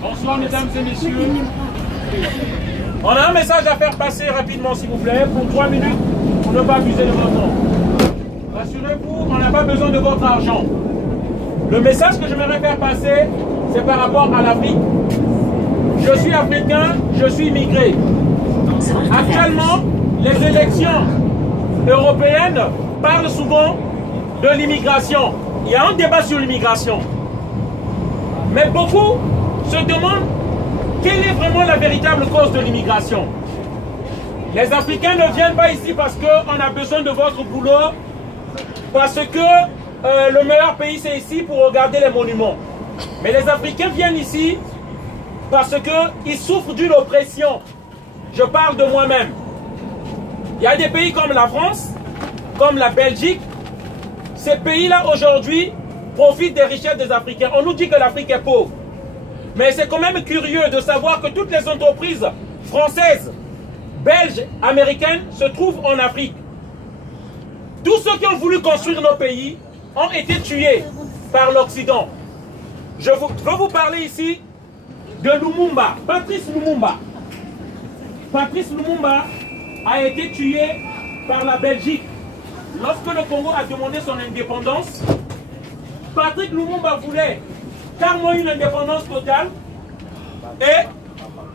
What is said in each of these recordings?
Bonsoir mesdames et messieurs. On a un message à faire passer rapidement s'il vous plaît, pour 3 minutes, pour ne pas abuser de votre temps. Rassurez-vous, on n'a pas besoin de votre argent. Le message que j'aimerais faire passer, c'est par rapport à l'Afrique. Je suis africain, je suis immigré. Actuellement, les élections européennes parlent souvent de l'immigration. Il y a un débat sur l'immigration. Mais beaucoup se demandent quelle est vraiment la véritable cause de l'immigration. Les Africains ne viennent pas ici parce qu'on a besoin de votre boulot, parce que le meilleur pays c'est ici pour regarder les monuments. Mais les Africains viennent ici parce qu'ils souffrent d'une oppression. Je parle de moi-même. Il y a des pays comme la France, comme la Belgique. Ces pays-là aujourd'hui profitent des richesses des Africains. On nous dit que l'Afrique est pauvre. Mais c'est quand même curieux de savoir que toutes les entreprises françaises, belges, américaines se trouvent en Afrique. Tous ceux qui ont voulu construire nos pays ont été tués par l'Occident. Je veux vous parler ici de Lumumba, Patrice Lumumba. Patrice Lumumba a été tué par la Belgique. Lorsque le Congo a demandé son indépendance, Patrice Lumumba voulait carrément une indépendance totale et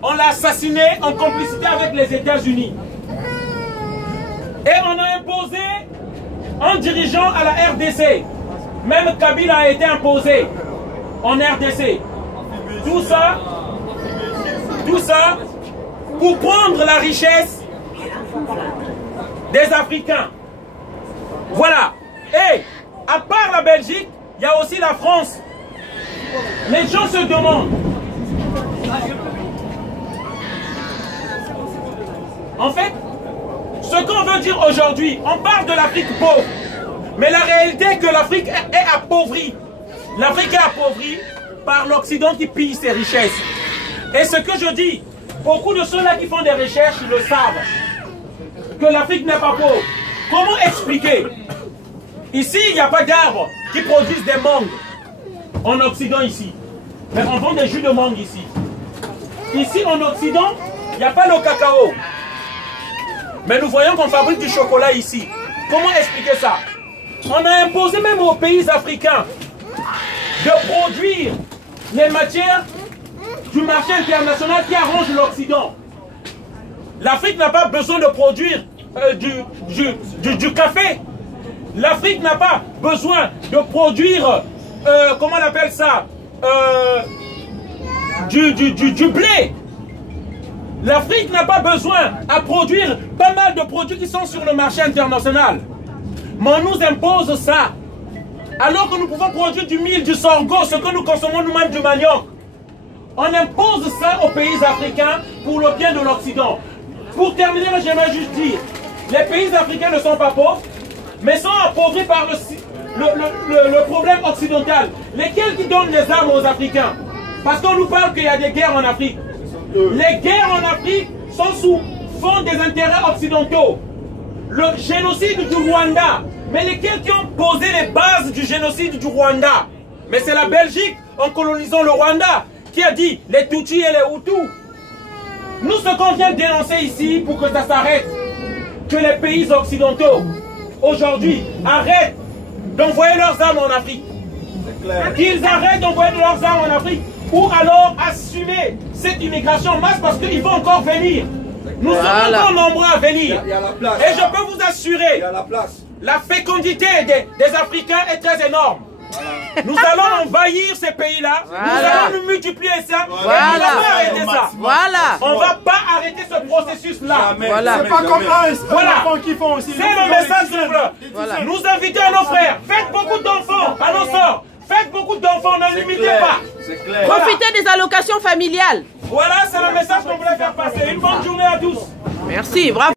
on l'a assassiné en complicité avec les États-Unis. Et on a imposé un dirigeant à la RDC. Même Kabila a été imposé en RDC. Tout ça pour prendre la richesse des Africains. Voilà. Et à part la Belgique, il y a aussi la France. Les gens se demandent. En fait, ce qu'on veut dire aujourd'hui, on parle de l'Afrique pauvre. Mais la réalité est que l'Afrique est appauvrie. L'Afrique est appauvrie par l'Occident qui pille ses richesses. Et ce que je dis, beaucoup de ceux-là qui font des recherches le savent. Que l'Afrique n'est pas pauvre. Comment expliquer? Ici, il n'y a pas d'arbres qui produisent des mangues. En Occident ici. Mais on vend des jus de mangue ici. Ici en Occident, il n'y a pas le cacao. Mais nous voyons qu'on fabrique du chocolat ici. Comment expliquer ça? On a imposé même aux pays africains de produire les matières du marché international qui arrange l'Occident. L'Afrique n'a pas besoin de produire du café. L'Afrique n'a pas besoin de produire, comment on appelle ça, du blé. L'Afrique n'a pas besoin à produire pas mal de produits qui sont sur le marché international. Mais on nous impose ça. Alors que nous pouvons produire du mil, du sorgho, ce que nous consommons nous-mêmes du manioc. On impose ça aux pays africains pour le bien de l'Occident. Pour terminer, j'aimerais juste dire, les pays africains ne sont pas pauvres, mais sont appauvris par le problème occidental. Lesquels qui donnent les armes aux Africains? Parce qu'on nous parle qu'il y a des guerres en Afrique. Les guerres en Afrique sont sous fond des intérêts occidentaux. Le génocide du Rwanda. Mais lesquels qui ont posé les bases du génocide du Rwanda? Mais c'est la Belgique, en colonisant le Rwanda, qui a dit les Tutsis et les Hutus. Nous, ce qu'on vient dénoncer ici, pour que ça s'arrête, que les pays occidentaux, aujourd'hui, arrêtent d'envoyer leurs armes en Afrique. Qu'ils arrêtent d'envoyer leurs armes en Afrique. Ou alors assumer cette immigration en masse parce qu'ils vont encore venir. Nous sommes encore nombreux à venir. Il y a la place. Et je peux vous assurer, il y a la place. La fécondité des Africains est très énorme. Voilà. Nous allons envahir ces pays-là. Voilà. Nous allons nous multiplier ça. Voilà. Et nous allons arrêter ça. Voilà. On ne va pas arrêter ce processus-là. Voilà. C'est pas comme un qui font aussi. C'est le message simple. Voilà. Nous invitons à nos frères. Faites beaucoup d'enfants à nos sœurs. Faites beaucoup d'enfants, ne limitez pas. Clair. Profitez des allocations familiales. Voilà, c'est le message qu'on voulait faire passer. Une bonne journée à tous. Merci, bravo.